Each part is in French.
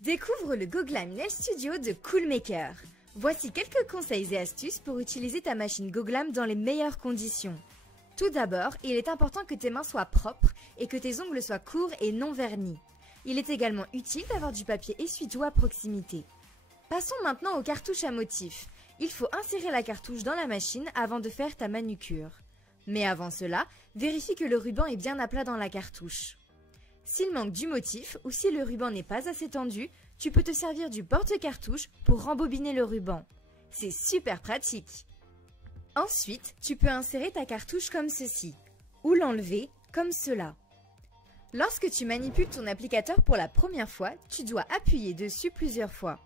Découvre le GoGlam Nail Studio de Coolmaker. Voici quelques conseils et astuces pour utiliser ta machine GoGlam dans les meilleures conditions. Tout d'abord, il est important que tes mains soient propres et que tes ongles soient courts et non vernis. Il est également utile d'avoir du papier essuie-tout à proximité. Passons maintenant aux cartouches à motifs. Il faut insérer la cartouche dans la machine avant de faire ta manucure. Mais avant cela, vérifie que le ruban est bien à plat dans la cartouche. S'il manque du motif ou si le ruban n'est pas assez tendu, tu peux te servir du porte-cartouche pour rembobiner le ruban. C'est super pratique! Ensuite, tu peux insérer ta cartouche comme ceci, ou l'enlever comme cela. Lorsque tu manipules ton applicateur pour la première fois, tu dois appuyer dessus plusieurs fois.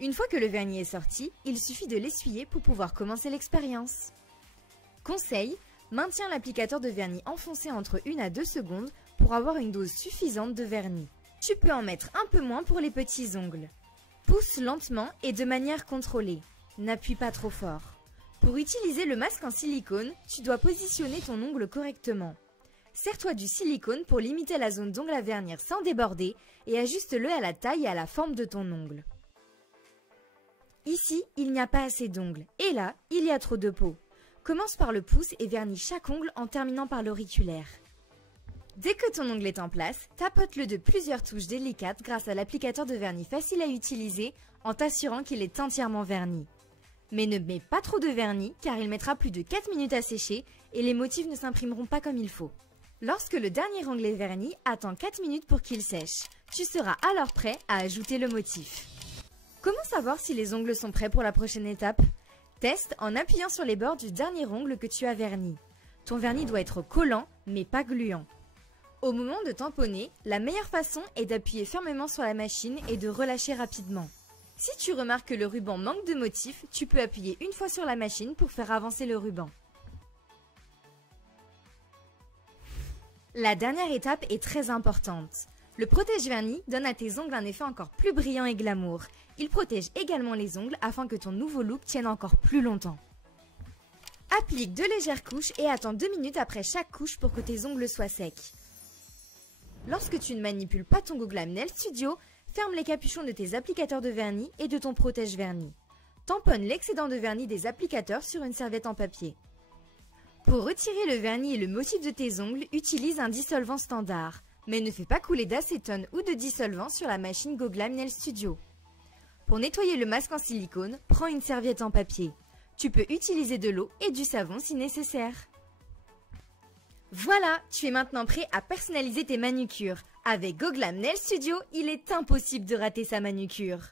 Une fois que le vernis est sorti, il suffit de l'essuyer pour pouvoir commencer l'expérience. Conseil, maintiens l'applicateur de vernis enfoncé entre 1 à 2 secondes pour avoir une dose suffisante de vernis. Tu peux en mettre un peu moins pour les petits ongles. Pousse lentement et de manière contrôlée. N'appuie pas trop fort. Pour utiliser le masque en silicone, tu dois positionner ton ongle correctement. Serre-toi du silicone pour limiter la zone d'ongle à vernir sans déborder et ajuste-le à la taille et à la forme de ton ongle. Ici, il n'y a pas assez d'ongles et là, il y a trop de peau. Commence par le pouce et vernis chaque ongle en terminant par l'auriculaire. Dès que ton ongle est en place, tapote-le de plusieurs touches délicates grâce à l'applicateur de vernis facile à utiliser en t'assurant qu'il est entièrement verni. Mais ne mets pas trop de vernis car il mettra plus de 4 minutes à sécher et les motifs ne s'imprimeront pas comme il faut. Lorsque le dernier ongle est verni, attends 4 minutes pour qu'il sèche. Tu seras alors prêt à ajouter le motif. Comment savoir si les ongles sont prêts pour la prochaine étape? Teste en appuyant sur les bords du dernier ongle que tu as verni. Ton vernis doit être collant mais pas gluant. Au moment de tamponner, la meilleure façon est d'appuyer fermement sur la machine et de relâcher rapidement. Si tu remarques que le ruban manque de motif, tu peux appuyer une fois sur la machine pour faire avancer le ruban. La dernière étape est très importante. Le protège-vernis donne à tes ongles un effet encore plus brillant et glamour. Il protège également les ongles afin que ton nouveau look tienne encore plus longtemps. Applique de légères couches et attends 2 minutes après chaque couche pour que tes ongles soient secs. Lorsque tu ne manipules pas ton GoGlam Nail Studio, ferme les capuchons de tes applicateurs de vernis et de ton protège-vernis. Tamponne l'excédent de vernis des applicateurs sur une serviette en papier. Pour retirer le vernis et le motif de tes ongles, utilise un dissolvant standard, mais ne fais pas couler d'acétone ou de dissolvant sur la machine GoGlam Nail Studio. Pour nettoyer le masque en silicone, prends une serviette en papier. Tu peux utiliser de l'eau et du savon si nécessaire. Voilà, tu es maintenant prêt à personnaliser tes manucures. Avec GoGlam Nail Studio, il est impossible de rater sa manucure.